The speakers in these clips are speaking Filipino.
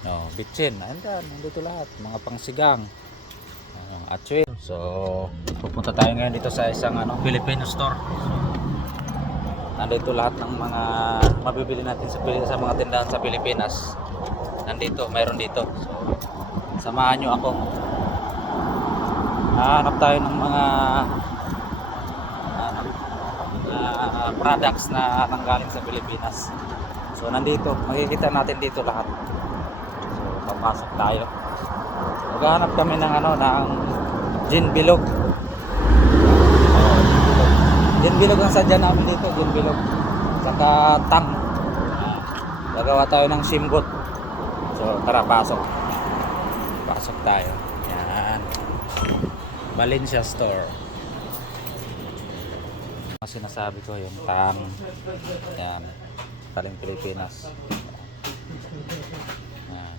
No, bitchin, andyan, nandito lahat, mga pangsigang, atchwit. So, pupunta tayo ngayon dito sa isang Filipino store. So, nandito lahat ng mga mabibili natin sa mga tindahan sa Pilipinas. Nandito, mayroon dito. So, samahan nyo ako. Hanap tayo ng mga products na nanggaling sa Pilipinas. So, nandito, makikita natin dito lahat. So, papasok tayo. Maghahanap kami ng ng gin bilog. Gin bilog ang sadya namin dito, gin bilog. Saka tang. Gagawa tayo ng simbot. So, tara, pasok. Pasok tayo. Yan. Valencia store. Ang sinasabi ko yung tang. Yan. Galing Pilipinas. Yan.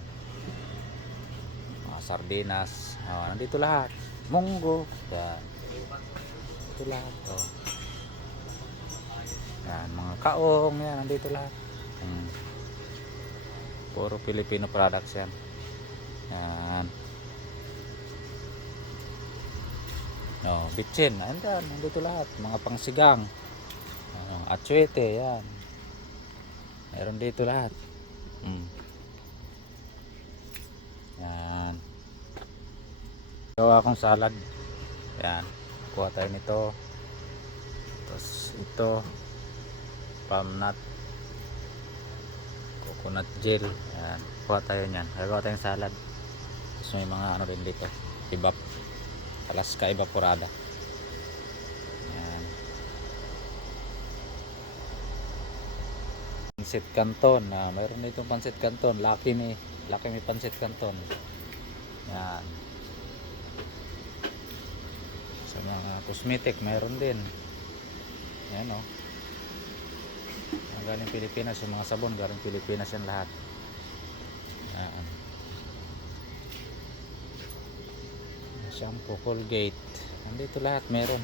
Mga sardinas. Nandito lahat. Munggo. Yan. Nandito lahat. Yan. Mga kaong. Yan. Nandito lahat. Puro Filipino products yan. Yan. Bitchin. Andyan. Nandito lahat. Mga pangsigang. Atchwete. Yan. Meron dito lahat. Yan. Gawa akong salad. Yan. Kuha tayo nito. Tapos ito. Palm nut. Coconut gel. Yan. Kuha tayo nyan. Gagawa tayong salad. Tapos may mga din dito. Ibap. Alaska evaporada. Yan. Pansit canton. Mayroon dito pansit canton. Lucky me pansit canton. Yan. Sa mga cosmetic mayroon din. Yan galing Pilipinas yung mga sabon, galing Pilipinas yan lahat. Yan. Shampoo, Colgate, nandito lahat meron.